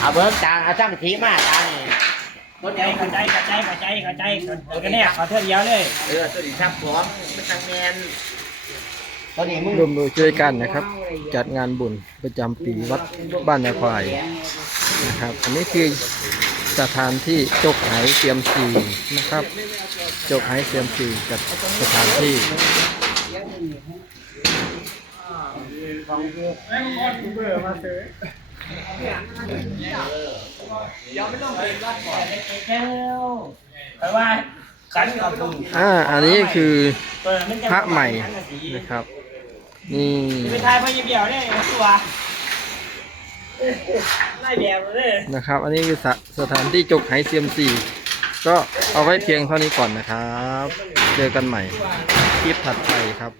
เอาเบิ้งจางเอาจ้างทีมาจางนี่เข้าใจเข้าใจเข้าใจเข้าใจเข้าใจเออกันแน่ขอเทื่อเดียวเลย เออตัวนี้ทับของมันตังแมน ตัวนี้มึงร่วมมือช่วยกันนะครับ จัดงานบุญประจำปีวัดบ้านนาควายนะครับ อันนี้คือสถานที่จกไหเซียมซีนะครับ จกไหเซียมซีกับสถานที่เพราะว่าขันกับบุญอ่าอันนี้คือเปิดมันจะพระใหม่นะครับ นี่เป็นทายพระเบียวเนี่ยตัวไล่แบบเลยนะครับ อันนี้คือสถสถานที่จกไหเซียมซีก็เอาไว้เพียงเท่านี้ก่อนนะครับ เจอกันใหม่คลิปถัดไปครับ